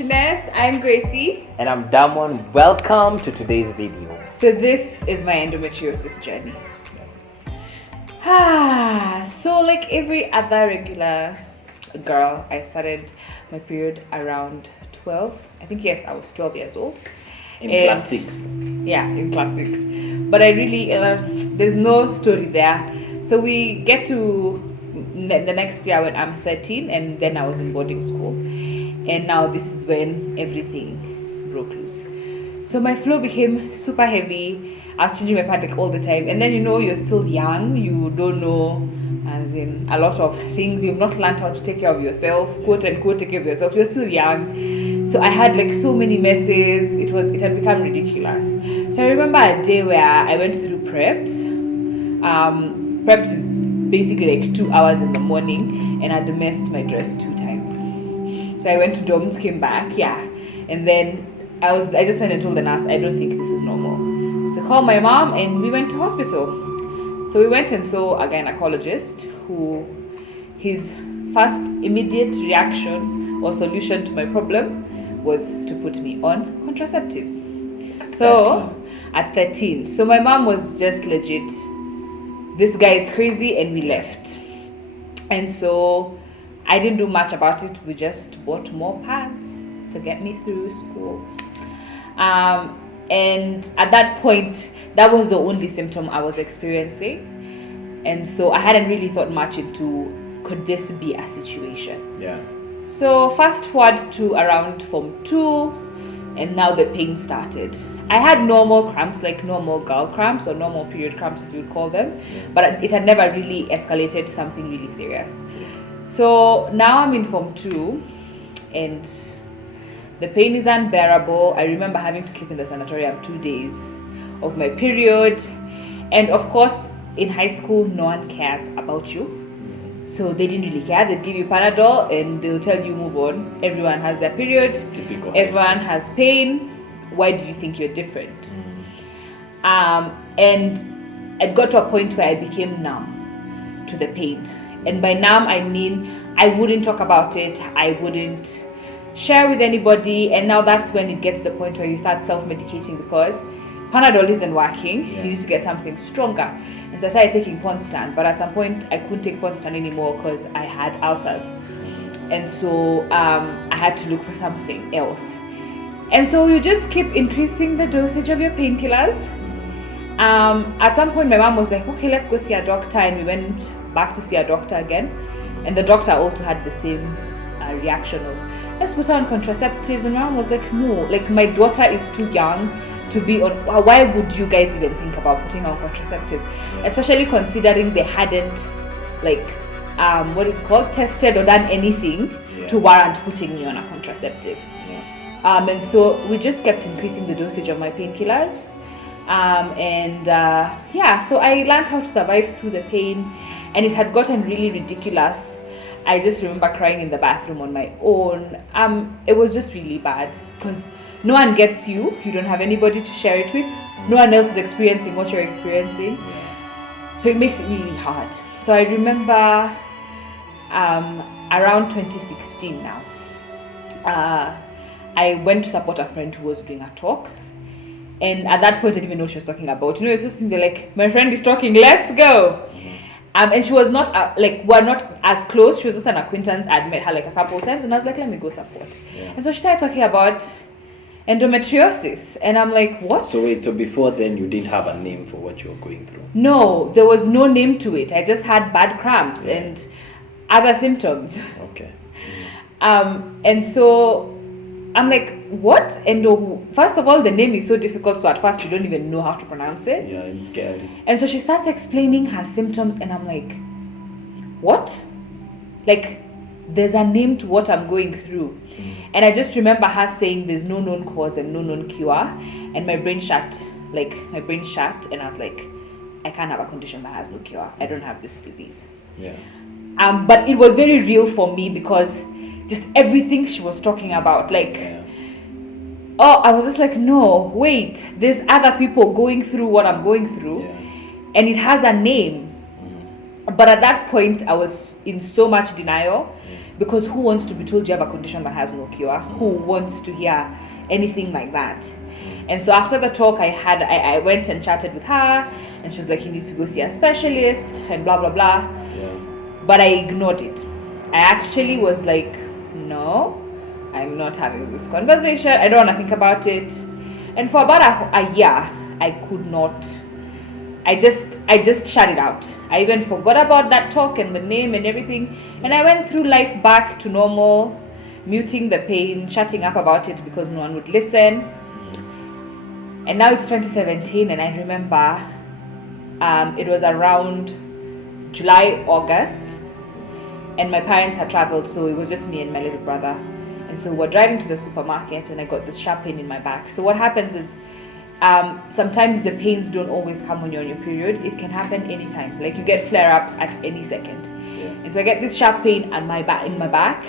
Shunets. I'm Gracie. And I'm Damon. Welcome to today's video. So this is my endometriosis journey. So like every other regular girl, I started my period around 12. I think, yes, I was 12 years old. Class 6. Yeah, in class 6. But I really, there's no story there. So we get to the next year when I'm 13, and then I was in boarding school. And now this is when everything broke loose. So my flow became super heavy. I was changing my pad like all the time. And then, you're still young. You don't know, as in, a lot of things. You've not learned how to take care of yourself, quote unquote, take care of yourself. You're still young. So I had like so many messes. It had become ridiculous. So I remember a day where I went through preps. Preps is basically like 2 hours in the morning, and I'd messed my dress 2 times. So I went to dorms, came back, and then I just went and told the nurse, I don't think this is normal. So I called my mom, and we went to hospital. So we went and saw a gynecologist who, his first immediate reaction or solution to my problem was to put me on contraceptives. At 13. So my mom was just legit, this guy is crazy, and we left. And so I didn't do much about it. We just bought more pads to get me through school. And at that point, that was the only symptom I was experiencing. And so I hadn't really thought much into, could this be a situation? Yeah. So fast forward to around Form 2, and now the pain started. I had normal cramps, like normal girl cramps or normal period cramps, if you would call them, but it had never really escalated to something really serious. So now I'm in Form 2, and the pain is unbearable. I remember having to sleep in the sanatorium 2 days of my period. And of course, in high school, no one cares about you. So they didn't really care. They'd give you Panadol and they'll tell you move on. Everyone has their period. Typical. Everyone has pain. Why do you think you're different? And I got to a point where I became numb to the pain. And by numb, I mean I wouldn't talk about it. I wouldn't share with anybody. And now that's when it gets to the point where you start self-medicating, because Panadol isn't working. You need to get something stronger. And so I started taking Ponstan. But at some point, I couldn't take Ponstan anymore because I had ulcers. And so I had to look for something else. And so you just keep increasing the dosage of your painkillers. At some point, my mom was like, okay, let's go see a doctor. And we went back to see a doctor again. And the doctor also had the same reaction of, let's put her on contraceptives. And my mom was like, no, like my daughter is too young to be on. Why would you guys even think about putting her on contraceptives? Especially considering they hadn't, like, tested or done anything to warrant putting me on a contraceptive. And so we just kept increasing the dosage of my painkillers. So I learned how to survive through the pain, and it had gotten really ridiculous. I just remember crying in the bathroom on my own. It was just really bad because no one gets you. You don't have anybody to share it with. No one else is experiencing what you're experiencing. So it makes it really hard. So I remember around 2016 now, I went to support a friend who was doing a talk. And at that point, I didn't even know what she was talking about. It's just like, my friend is talking, let's go. And she was not, we're not as close. She was just an acquaintance. I'd met her like a couple of times. And I was like, let me go support. And so she started talking about endometriosis. And I'm like, what? So before then, you didn't have a name for what you were going through? No, there was no name to it. I just had bad cramps and other symptoms. Okay. And so I'm like, what? Endo? First of all, the name is so difficult, so at first you don't even know how to pronounce it. Yeah, it's scary. And so she starts explaining her symptoms, and I'm like, what? Like, there's a name to what I'm going through. And I just remember her saying there's no known cause and no known cure. And my brain shut, and I was like, I can't have a condition that has no cure. I don't have this disease. Yeah. But it was very real for me because just everything she was talking about, I was just like, no, wait, there's other people going through what I'm going through, and it has a name. But at that point, I was in so much denial because who wants to be told you have a condition that has no cure? Who wants to hear anything like that? And so after the talk I went and chatted with her, and she was like, you need to go see a specialist and blah blah blah. Yeah. But I ignored it. I actually was like, no, I'm not having this conversation. I don't want to think about it. And for about a year, I could not. I just shut it out. I even forgot about that talk and the name and everything. And I went through life back to normal, muting the pain, shutting up about it because no one would listen. And now it's 2017, and I remember it was around July, August, and my parents had traveled, so it was just me and my little brother. And so we're driving to the supermarket, and I got this sharp pain in my back. So what happens is, sometimes the pains don't always come when you're on your period. It can happen anytime. Like you get flare-ups at any second. Yeah. And so I get this sharp pain in my back,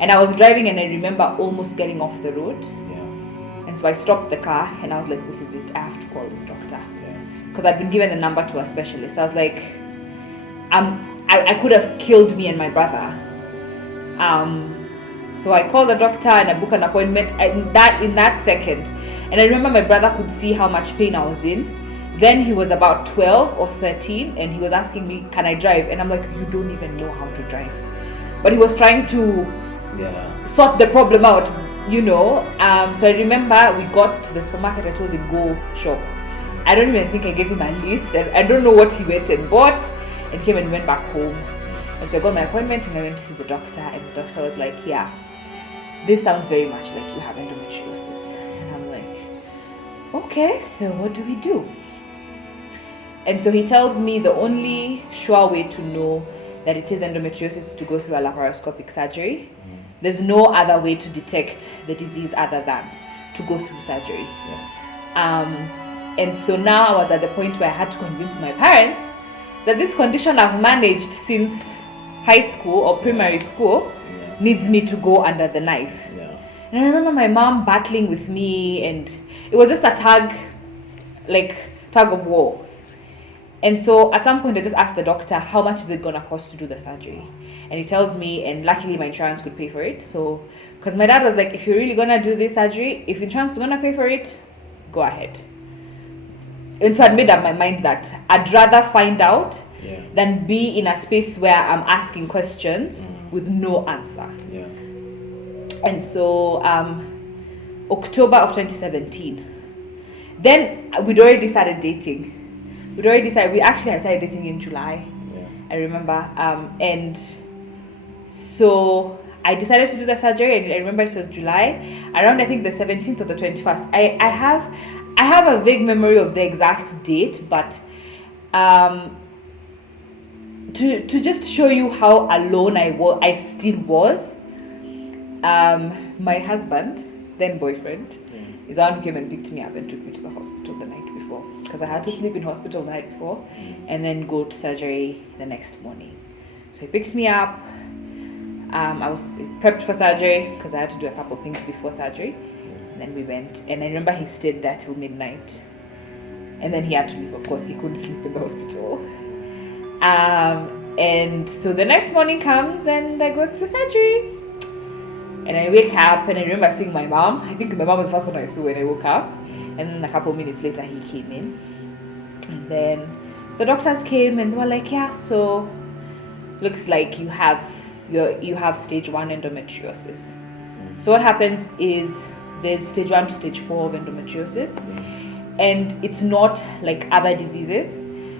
and I was driving, and I remember almost getting off the road. Yeah. And so I stopped the car, and I was like, this is it. I have to call this doctor. Yeah. Because I'd been given the number to a specialist. I was like, I could have killed me and my brother. So I called the doctor and I booked an appointment in that second. And I remember my brother could see how much pain I was in. Then he was about 12 or 13 and he was asking me, can I drive? And I'm like, you don't even know how to drive. But he was trying to sort the problem out, you know. So I remember we got to the supermarket. I told him, go shop. I don't even think I gave him a list, and I don't know what he went and bought, and came and went back home. And so I got my appointment and I went to see the doctor, and the doctor was like, yeah, this sounds very much like you have endometriosis. And I'm like, okay, so what do we do? And so he tells me the only sure way to know that it is endometriosis is to go through a laparoscopic surgery. There's no other way to detect the disease other than to go through surgery. And so now I was at the point where I had to convince my parents that this condition I've managed since high school or primary school needs me to go under the knife. And I remember my mom battling with me, and it was just a tug of war. And so at some point I just asked the doctor, how much is it going to cost to do the surgery? And he tells me, and luckily my insurance could pay for it. So, because my dad was like, if you're really going to do this surgery, if insurance is going to pay for it, go ahead. And so I'd made up my mind that I'd rather find out than be in a space where I'm asking questions with no answer. And so October of 2017, then we'd already started dating. We actually had started dating in July, I remember. And so I decided to do the surgery, and I remember it was July, around I think the 17th or the 21st. I have a vague memory of the exact date, but to just show you how alone I still was, my husband, then boyfriend, is the one who came and picked me up and took me to the hospital the night before, because I had to sleep in hospital the night before and then go to surgery the next morning. So he picked me up. I was prepped for surgery because I had to do a couple things before surgery. And then we went, and I remember he stayed there till midnight. And then he had to leave, of course, he couldn't sleep in the hospital. And so the next morning comes and I go through surgery. And I wake up and I remember seeing my mom. I think my mom was the first one I saw when I woke up. And then a couple of minutes later he came in. And then the doctors came and they were like, yeah, so looks like you have stage 1 endometriosis. So what happens is there's stage 1 to stage 4 of endometriosis, and it's not like other diseases,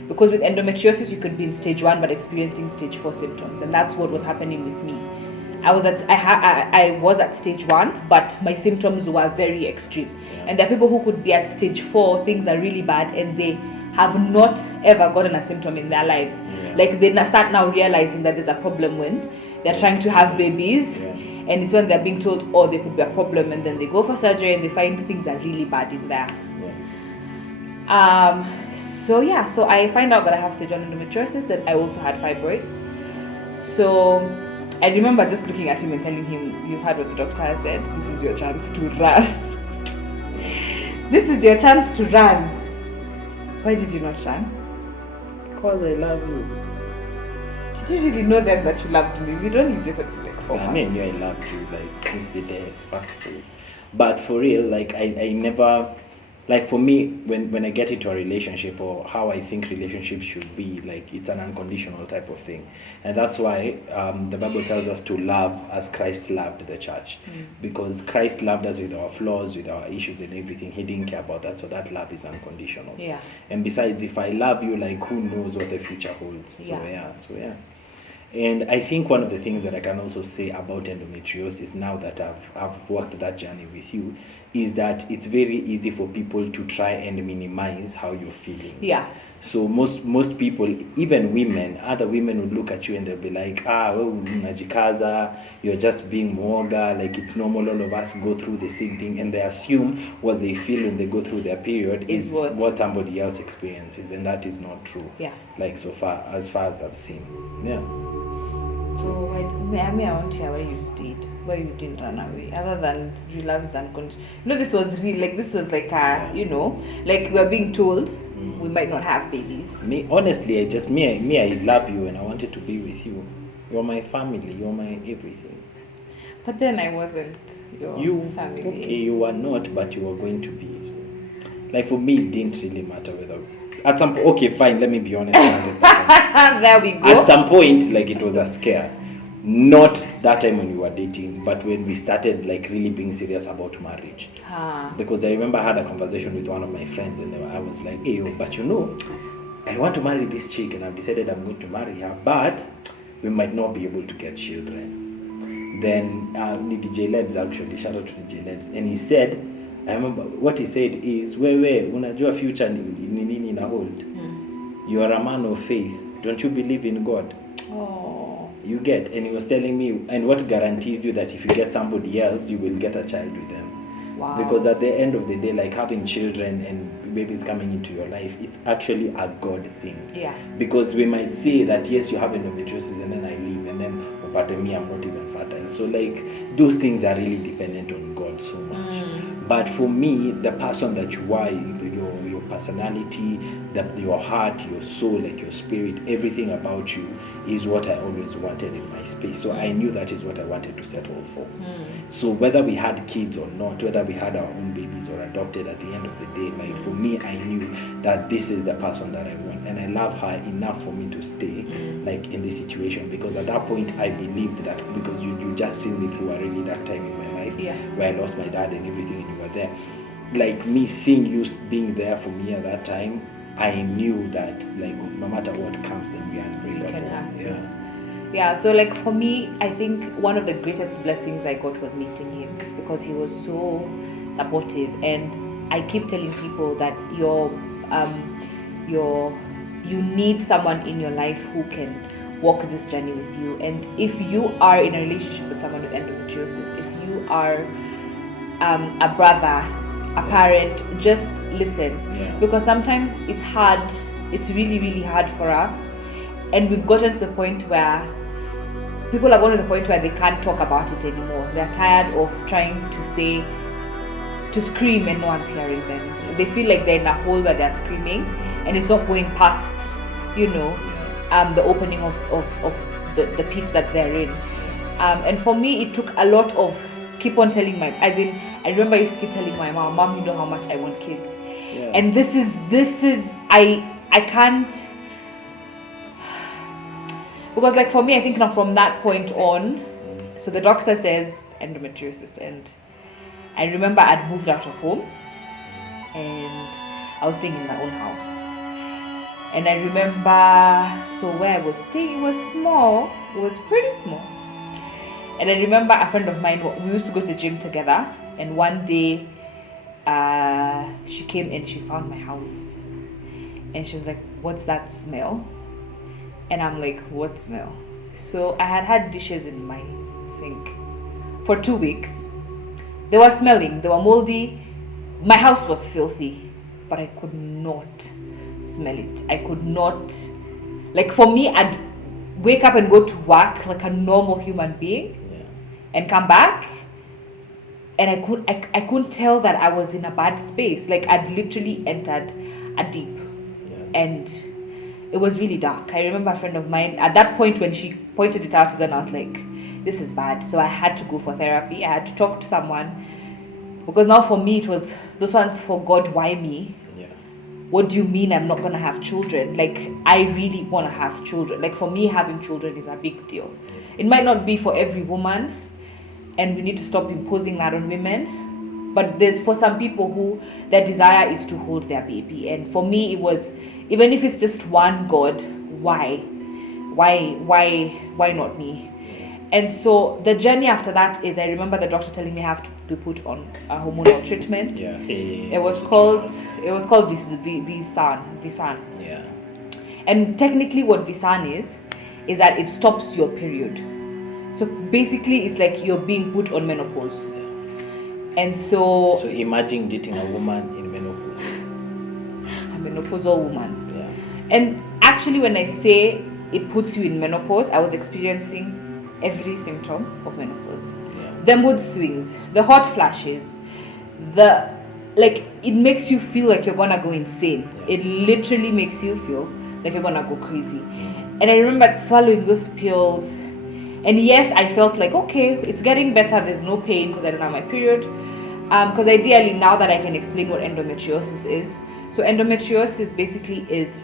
because with endometriosis you could be in stage 1 but experiencing stage 4 symptoms, and that's what was happening with me. I was at stage 1, but my symptoms were very extreme. And there are people who could be at stage 4, things are really bad, and they have not ever gotten a symptom in their lives. Like they start now realizing that there's a problem when they're trying to have babies, and it's when they're being told, oh, there could be a problem, and then they go for surgery and they find things are really bad in there. So I find out that I have stage 1 endometriosis, and I also had fibroids. So I remember just looking at him and telling him, you've heard what the doctor has said, this is your chance to run. This is your chance to run. Why did you not run? Because I love you. Did you really know then that you loved me? We don't need this for like 4 I mean, months. I loved you like since the day first. So. But for real, like I never, like for me, when I get into a relationship or how I think relationships should be, like it's an unconditional type of thing, and that's why the Bible tells us to love as Christ loved the church, because Christ loved us with our flaws, with our issues and everything. He didn't care about that, so that love is unconditional. Yeah. And besides, if I love you, like who knows what the future holds? So yeah. And I think one of the things that I can also say about endometriosis now that I've walked that journey with you is that it's very easy for people to try and minimize how you're feeling. Yeah. So most people, even women, other women would look at you and they'll be like, well, unajikaza, you're just being moga, like it's normal, all of us go through the same thing, and they assume what they feel when they go through their period is what somebody else experiences, and that is not true. Yeah. Like as far as I've seen. Yeah. So I want to hear why you stayed, why you didn't run away, other than you love is unconditional. This was real, like this was like a, like we are being told we might not have babies. Me, honestly, I love you and I wanted to be with you. You're my family, you're my everything. But then I wasn't your family. Okay, you were not, but you were going to be. So. Like for me, it didn't really matter whether. At some point, okay, fine, let me be honest. There we go. At some point, like it was a scare. Not that time when we were dating, but when we started like really being serious about marriage. Because I remember I had a conversation with one of my friends and I was like, hey, but I want to marry this chick and I've decided I'm going to marry her, but we might not be able to get children. Then DJ Lebs actually, shout out to DJ Lebs, and he said, I remember what he said is, wewe unajua future ni nini na hold. You are a man of faith. Don't you believe in God? Oh. You get, and he was telling me, and what guarantees you that if you get somebody else, you will get a child with them? Wow. Because at the end of the day, like having children and babies coming into your life, it's actually a God thing. Yeah. Because we might say that yes, you have endometriosis, and then I leave, and then me, I'm not even fertile. So like those things are really dependent on God so much. But for me, the person that you are, your personality, your heart, your soul, like your spirit, everything about you is what I always wanted in my space. So I knew that is what I wanted to settle for. So whether we had kids or not, whether we had our own babies or adopted, at the end of the day, like for me, I knew that this is the person that I want, and I love her enough for me to stay like in this situation, because at that point I believed that, because you just seen me through a really dark time in my life, where I lost my dad and everything, and you were there. Like me seeing you being there for me at that time, I knew that like no matter what comes, then we are unbreakable. Yeah, so like for me, I think one of the greatest blessings I got was meeting him, because he was so supportive, and I keep telling people that you need someone in your life who can walk this journey with you. And if you are in a relationship with someone with endometriosis, if you are a brother, a parent, just listen, because sometimes it's hard. It's really, really hard for us, and we've gotten to the point where people are going to the point where they can't talk about it anymore. They're tired of trying to scream and no one's hearing them. They feel like they're in a hole where they're screaming and it's not going past, the opening of the pit that they're in. And for me, it took a lot of keep on telling I remember I used to keep telling my mom, you know how much I want kids. Yeah. And this is I can't, because like for me, I think now from that point on, so the doctor says endometriosis, and I remember I'd moved out of home and I was staying in my own house. And I remember, so where I was staying was small, it was pretty small. And I remember a friend of mine, we used to go to the gym together, and one day she came and she found my house. And she's like, what's that smell? And I'm like, what smell? So I had dishes in my sink for 2 weeks. They were smelling, they were moldy. My house was filthy, but I could not smell it. I could not, like for me, I'd wake up and go to work like a normal human being and come back, and I couldn't tell that I was in a bad space. Like I'd literally entered a deep, and it was really dark. I remember a friend of mine at that point when she pointed it out, and I was like, this is bad. So I had to go for therapy. I had to talk to someone, because now for me it was those ones for God, why me? Yeah. What do you mean I'm not gonna have children? Like, I really want to have children. Like, for me, having children is a big deal. It might not be for every woman, and we need to stop imposing that on women. But there's, for some people who their desire is to hold their baby, and for me it was, even if it's just one, God, why not me? And so the journey after that is, I remember the doctor telling me I have to be put on a hormonal treatment. Yeah. It was called Visan. Yeah. And technically what Visan is that it stops your period. So basically it's like you're being put on menopause. Yeah. And so imagine dating a woman in menopause. A menopausal woman. Yeah. And actually when I say it puts you in menopause, I was experiencing every symptom of menopause. Yeah. The mood swings, the hot flashes, it makes you feel like you're gonna go insane. Yeah. It literally makes you feel like you're gonna go crazy. And I remember swallowing those pills, and yes, I felt like, okay, it's getting better, there's no pain because I don't have my period. Because ideally, now that I can explain what endometriosis is, so endometriosis basically is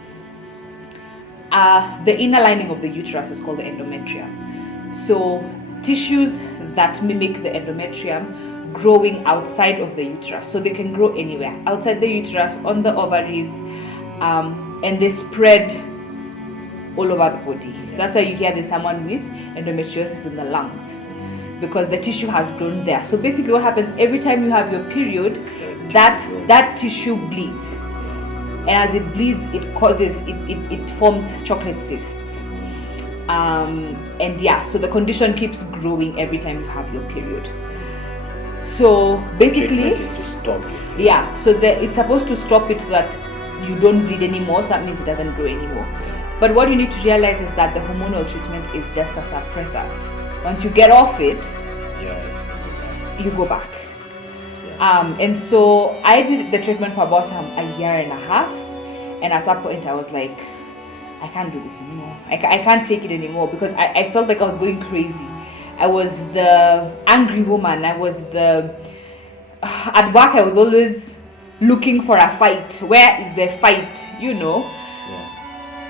the inner lining of the uterus is called the endometrium. So tissues that mimic the endometrium growing outside of the uterus, so they can grow anywhere outside the uterus, on the ovaries, and they spread all over the body. So that's why you hear there's someone with endometriosis in the lungs, because the tissue has grown there. So basically what happens every time you have your period, that tissue bleeds, and as it bleeds, it forms chocolate cysts. So the condition keeps growing every time you have your period. So basically, treatment is to stop it. Yeah, so it's supposed to stop it so that you don't bleed anymore, so that means it doesn't grow anymore. But what you need to realize is that the hormonal treatment is just a suppressant. Once you get off it, you go back. Yeah. And so I did the treatment for about a year and a half, and at that point I was like, I can't do this anymore. I can't take it anymore, because I felt like I was going crazy. I was the angry woman. I was at work I was always looking for a fight. Where is the fight? Yeah.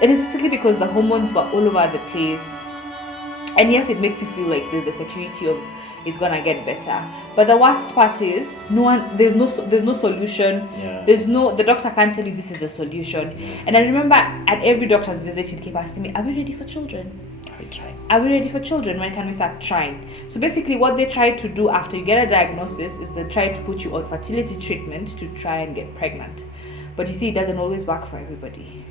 It is basically because the hormones were all over the place. And yes, it makes you feel like there's the security of it's gonna get better. But the worst part is there's no solution. Yeah. The doctor can't tell you this is the solution. Yeah. And I remember at every doctor's visit he'd keep asking me, are we ready for children? Are we ready for children? When can we start trying? So basically what they try to do after you get a diagnosis is they try to put you on fertility treatment to try and get pregnant. But you see, it doesn't always work for everybody.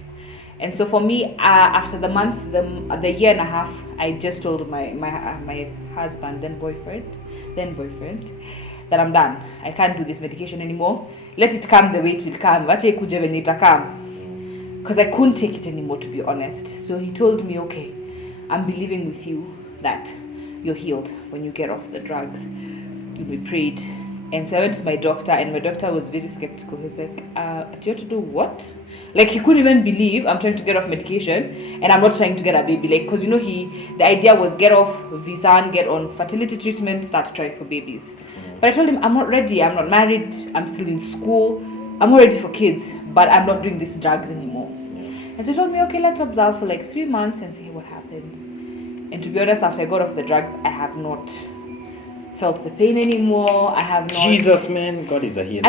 And so for me, after the year and a half, I just told my husband, then boyfriend, that I'm done. I can't do this medication anymore. Let it come the way it will come. Because I couldn't take it anymore, to be honest. So he told me, okay, I'm believing with you that you're healed when you get off the drugs. We prayed. And so I went to my doctor, and my doctor was very skeptical. He's like, do you have to do what? Like, he couldn't even believe I'm trying to get off medication and I'm not trying to get a baby. Like, because the idea was get off Visan, get on fertility treatment, start trying for babies. But I told him, I'm not ready, I'm not married, I'm still in school, I'm not ready for kids, but I'm not doing these drugs anymore. And so he told me, okay, let's observe for like 3 months and see what happens. And to be honest, after I got off the drugs, I have not felt the pain anymore. I have not. Jesus, man, God is a healer.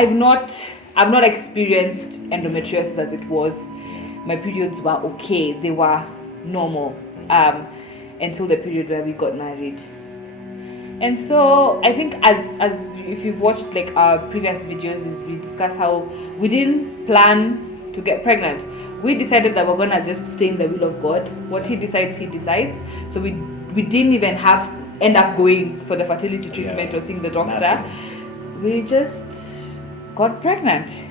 I've not experienced endometriosis as it was. My periods were okay; they were normal until the period where we got married. And so I think as if you've watched like our previous videos, is we discussed how we didn't plan to get pregnant. We decided that we're gonna just stay in the will of God. What He decides, He decides. So we didn't even end up going for the fertility treatment or seeing the doctor. Nothing. We just got pregnant.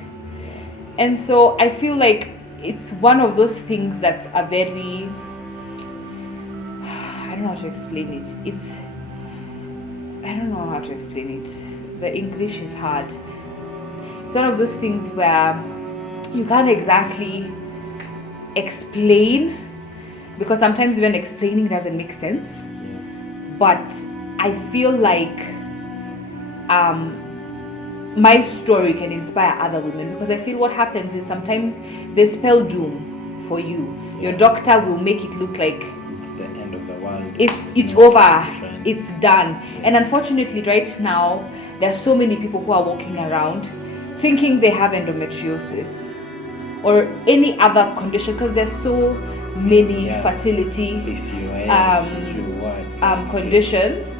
And so I feel like it's one of those things that's a very, I don't know how to explain it. I don't know how to explain it. The English is hard. It's one of those things where you can't exactly explain, because sometimes even explaining doesn't make sense. But I feel like my story can inspire other women, because I feel what happens is sometimes they spell doom for you. Your doctor will make it look like it's the end of the world. It's over, it's done. And unfortunately, right now, there are so many people who are walking around thinking they have endometriosis or any other condition, because there's so many fertility conditions.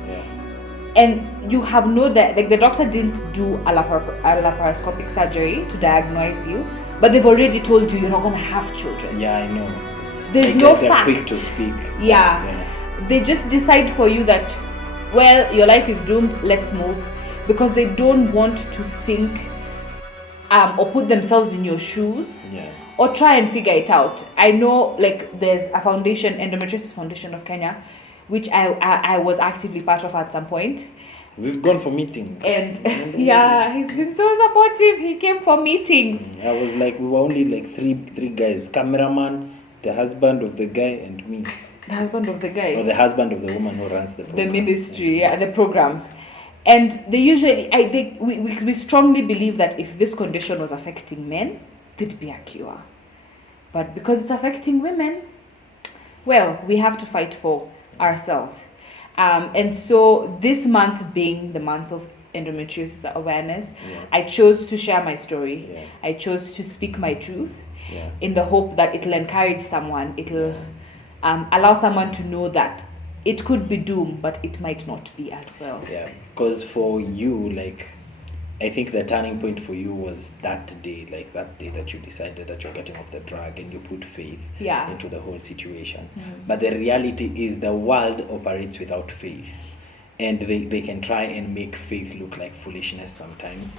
And you have no like the doctor didn't do a laparoscopic surgery to diagnose you, but they've already told you you're not going to have children. Yeah, I know. There's no fact. Quick to speak. Yeah. They just decide for you that, well, your life is doomed, let's move, because they don't want to think or put themselves in your shoes. Or try and figure it out. I know, like, there's a foundation, Endometriosis Foundation of Kenya, which I was actively part of at some point. We've gone for meetings. And he's been so supportive. He came for meetings. I was like, we were only like three guys. Cameraman, the husband of the guy, and me. The husband of the guy? Or the husband of the woman who runs the program. The ministry, the program. And they usually, we strongly believe that if this condition was affecting men, there'd be a cure. But because it's affecting women, well, we have to fight for ourselves. And so this month being the month of endometriosis awareness, I chose to share my story. I chose to speak my truth in the hope that it'll encourage someone. It'll allow someone to know that it could be doom, but it might not be as well. Yeah, because for you, like, I think the turning point for you was that day that you decided that you're getting off the drug and you put faith into the whole situation. But the reality is the world operates without faith. And they can try and make faith look like foolishness sometimes.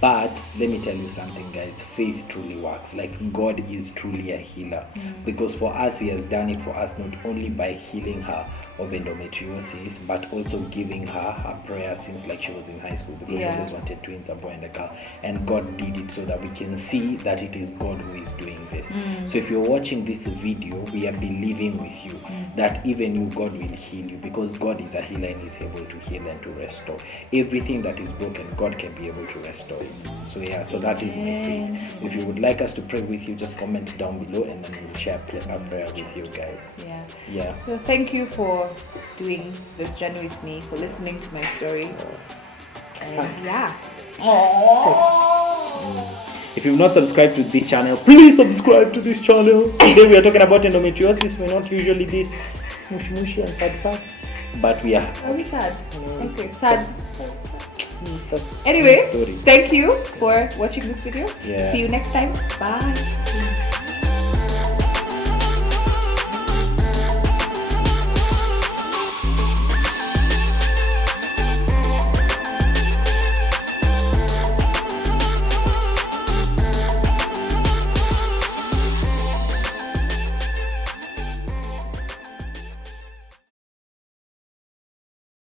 But let me tell you something, guys. Faith truly works. Like, God is truly a healer. Because for us, he has done it for us not only by healing her of endometriosis, but also giving her prayer since like she was in high school, because she always wanted twins, a boy and a girl. And God did it so that we can see that it is God who is doing this. So if you're watching this video, we are believing with you that even you, God will heal you, because God is a healer and is able to heal and to restore everything that is broken. God can be able to restore it. So that is my faith. If you would like us to pray with you, just comment down below and then we'll share a prayer with you guys. So thank you for doing this journey with me, for listening to my story. And if you've not subscribed to this channel, please subscribe to this channel. Today we are talking about endometriosis. We're not usually this mushy and sad, but we are. Are we sad? Okay, sad. Anyway, thank you for watching this video. See you next time. Bye.